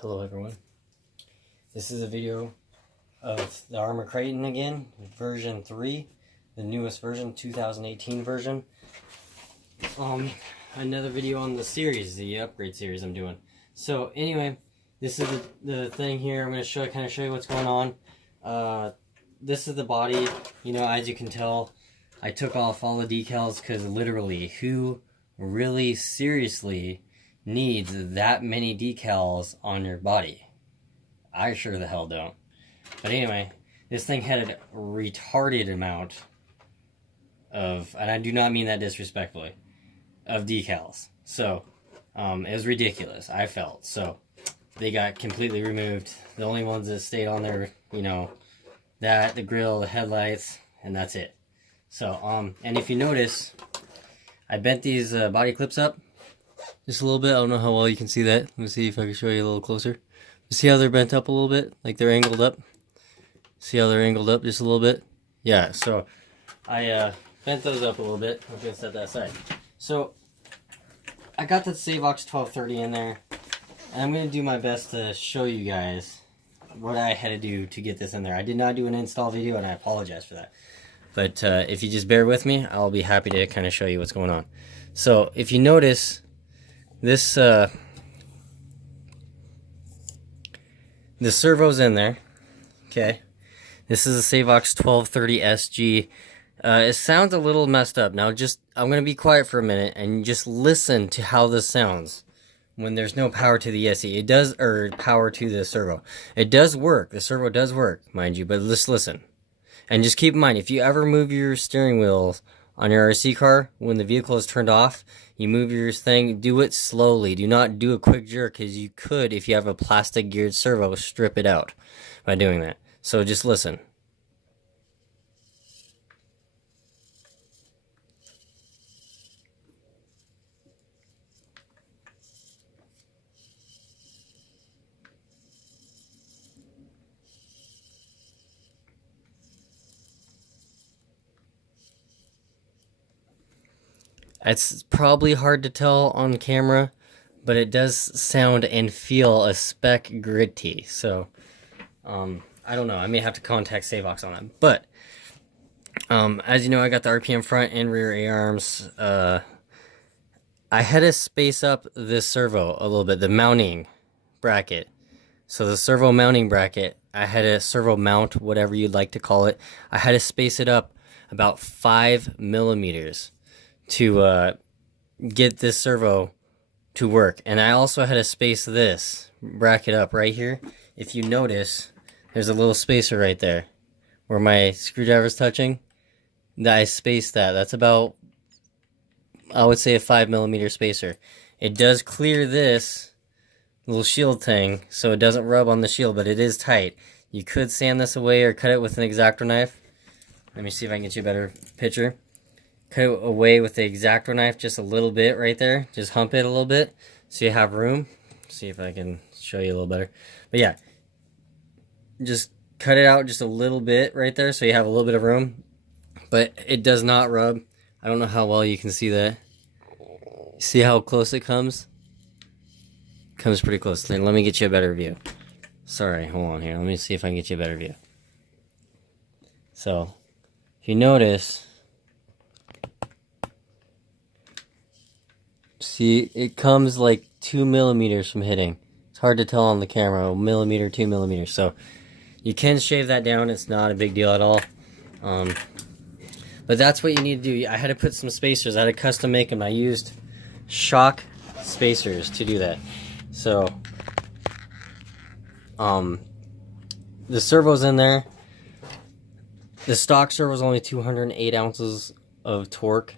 Hello everyone. This is a video of the Arrma Kraton again, version 3, the newest version, 2018 version. Another video on the series, the upgrade series I'm doing. So anyway, this is the thing here. I'm going to kind of show you what's going on. This is the body. You know, as you can tell, I took off all the decals because literally, who really seriously needs that many decals on your body? I sure the hell don't. But anyway, this thing had a retarded amount of, and I do not mean that disrespectfully, of decals. So, it was ridiculous, I felt. So, they got completely removed. The only ones that stayed on there, you know, the grill, the headlights, and that's it. So, and if you notice, I bent these body clips up just a little bit. I don't know how well you can see that. Let me see if I can show you a little closer. You see how they're bent up a little bit? Like they're angled up? See how they're angled up just a little bit? Yeah, so I bent those up a little bit. I'm going to set that aside. So I got the savox 1230 in there, and I'm going to do my best to show you guys what I had to do to get this in there. I did not do an install video, and I apologize for that. But if you just bear with me, I'll be happy to kind of show you what's going on. So if you notice, this the servo's in there. Okay, this is a savox 1230 SG. It sounds a little messed up. Now I'm gonna be quiet for a minute and just listen to how this sounds when there's no power to the SE. It does, or power to the servo. It does work. The servo does work, mind you, but just listen. And just keep in mind, if you ever move your steering wheels on your RC car, when the vehicle is turned off, you move your thing, do it slowly. Do not do a quick jerk, because you could, if you have a plastic geared servo, strip it out by doing that. So just listen. It's probably hard to tell on camera, but it does sound and feel a speck gritty. So, I don't know. I may have to contact Savox on that. But, as you know, I got the RPM front and rear A-arms. I had to space up this servo a little bit, the mounting bracket. So the servo mounting bracket, I had a servo mount, whatever you'd like to call it. I had to space it up about 5 millimeters to get this servo to work. And I also had to space this bracket up right here. If you notice, there's a little spacer right there where my screwdriver's touching. I spaced that. That's about, I would say, a 5 millimeter spacer. It does clear this little shield thing so it doesn't rub on the shield, but it is tight. You could sand this away or cut it with an X-Acto knife. Let me see if I can get you a better picture. Cut it away with the X-Acto knife just a little bit right there. Just hump it a little bit so you have room. See if I can show you a little better. But yeah, just cut it out just a little bit right there so you have a little bit of room. But it does not rub. I don't know how well you can see that. See how close it comes? Comes pretty close. Let me get you a better view. Sorry, hold on here. Let me see if I can get you a better view. So, if you notice, see, it comes like 2 millimeters from hitting. It's hard to tell on the camera, 1 millimeter, 2 millimeters. So you can shave that down. It's not a big deal at all. But that's what you need to do. I had to put some spacers. I had to custom make them. I used shock spacers to do that. So the servo's in there. The stock servo is only 208 ounces of torque.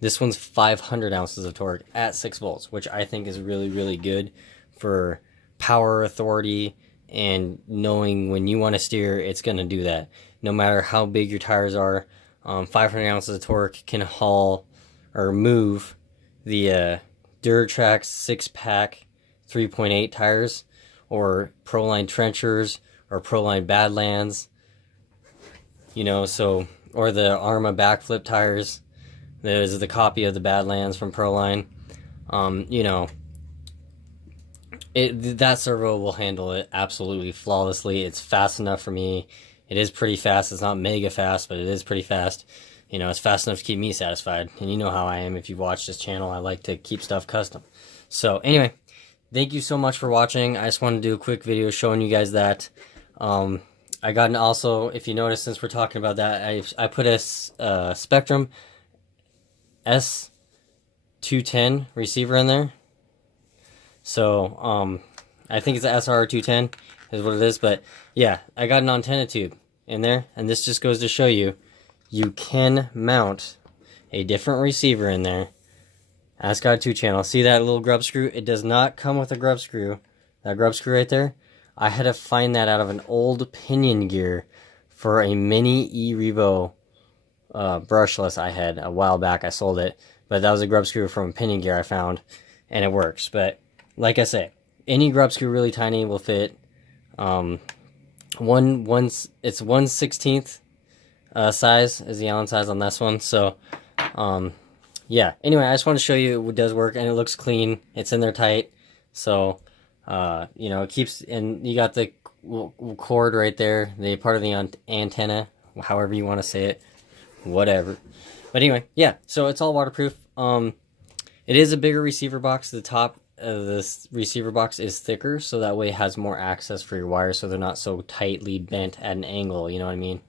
This one's 500 ounces of torque at 6 volts, which I think is really, really good for power, authority, and knowing when you want to steer, it's going to do that. No matter how big your tires are, 500 ounces of torque can haul or move the Duratrax 6-pack 3.8 tires, or Proline Trenchers, or Proline Badlands, you know, so, or the Arrma backflip tires. There's the copy of the Badlands from Proline. You know, That servo will handle it absolutely flawlessly. It's fast enough for me. It is pretty fast. It's not mega fast, but it is pretty fast. You know, it's fast enough to keep me satisfied. And you know how I am. If you've watched this channel, I like to keep stuff custom. So anyway, thank you so much for watching. I just wanted to do a quick video showing you guys that. I got an also, if you notice, since we're talking about that, I put a Spectrum S210 receiver in there. So, I think it's the SR210 is what it is, but yeah, I got an antenna tube in there, and this just goes to show you, you can mount a different receiver in there. Ask God 2 channel. See that little grub screw? It does not come with a grub screw. That grub screw right there, I had to find that out of an old pinion gear for a mini E-Revo brushless I had a while back. I sold it, but that was a grub screw from pinion gear I found, and it works. But like I say, any grub screw really tiny will fit. It's 1/16 size is the Allen size on this one. So yeah, anyway, I just want to show you it does work, and it looks clean. It's in there tight. So you know, it keeps, and you got the cord right there, the part of the antenna, however you want to say it, whatever. But anyway, yeah, so it's all waterproof. It is a bigger receiver box. The top of this receiver box is thicker, so that way it has more access for your wires, so they're not so tightly bent at an angle, you know what I mean?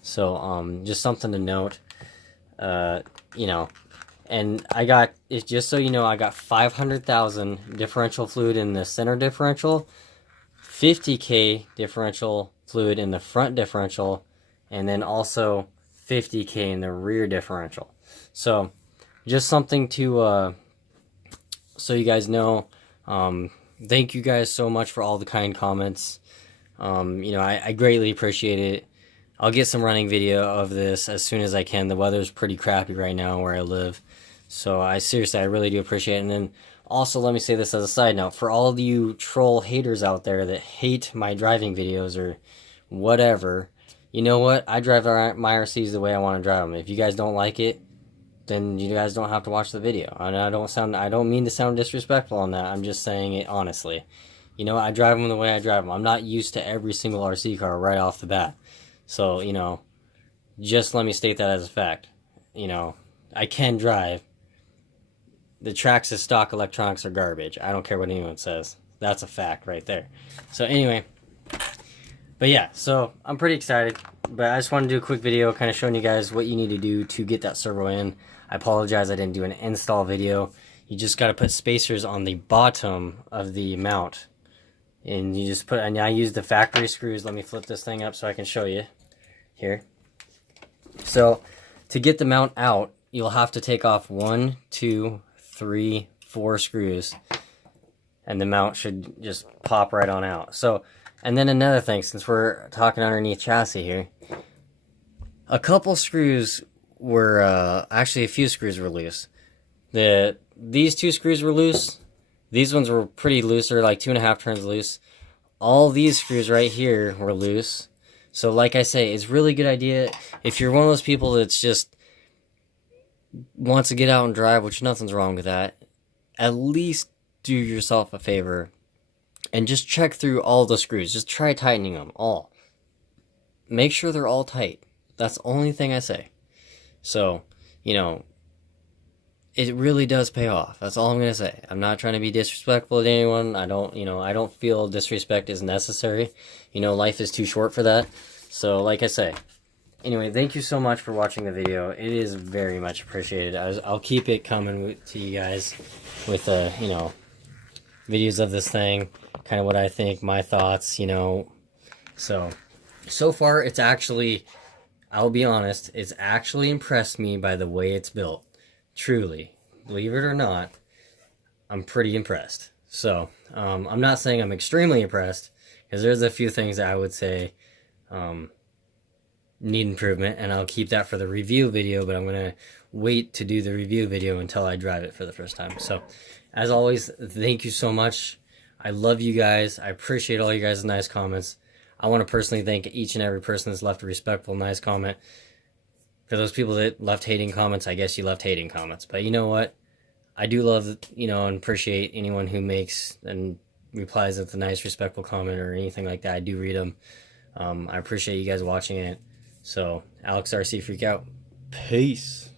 So just something to note. You know, and I got, it's just so you know, I got 500,000 differential fluid in the center differential, 50K differential fluid in the front differential, and then also 50K in the rear differential. So just something to so you guys know. Thank you guys so much for all the kind comments. You know, I greatly appreciate it. I'll get some running video of this as soon as I can. The weather's pretty crappy right now where I live, so I really do appreciate it. And then also, let me say this as a side note, for all of you troll haters out there that hate my driving videos or whatever, you know what? I drive my RCs the way I want to drive them. If you guys don't like it, then you guys don't have to watch the video. And I don't mean to sound disrespectful on that. I'm just saying it honestly. You know, I drive them the way I drive them. I'm not used to every single RC car right off the bat. So, you know, just let me state that as a fact. You know, I can drive. The Traxxas stock electronics are garbage. I don't care what anyone says. That's a fact right there. So anyway, but yeah, so I'm pretty excited. But I just wanted to do a quick video kind of showing you guys what you need to do to get that servo in. I apologize I didn't do an install video. You just got to put spacers on the bottom of the mount. And you just put, and I use the factory screws. Let me flip this thing up so I can show you here. So to get the mount out, you'll have to take off 1, 2, 3, 4 screws, and the mount should just pop right on out. So, and then another thing, since we're talking underneath chassis here, a couple screws were, actually a few screws were loose. These 2 screws were loose. These ones were pretty looser, like 2.5 turns loose. All these screws right here were loose. So like I say, it's a really good idea if you're one of those people that's just wants to get out and drive, which nothing's wrong with that. At least do yourself a favor and just check through all the screws. Just try tightening them all. Make sure they're all tight. That's the only thing I say. So, you know, it really does pay off. That's all I'm going to say. I'm not trying to be disrespectful to anyone. I don't feel disrespect is necessary. You know, life is too short for that. So, like I say, anyway, thank you so much for watching the video. It is very much appreciated. I'll keep it coming to you guys with, you know, videos of this thing, kind of what I think, my thoughts, you know. So far, it's actually, I'll be honest, it's actually impressed me by the way it's built. Truly, believe it or not, I'm pretty impressed. So, I'm not saying I'm extremely impressed, because there's a few things that I would say need improvement, and I'll keep that for the review video, but I'm going to wait to do the review video until I drive it for the first time. So, as always, thank you so much. I love you guys. I appreciate all you guys' nice comments. I want to personally thank each and every person that's left a respectful, nice comment. For those people that left hating comments, I guess you left hating comments. But you know what? I do love, you know, and appreciate anyone who makes and replies with a nice, respectful comment or anything like that, I do read them. I appreciate you guys watching it. So, Alex RC Freak out. Peace.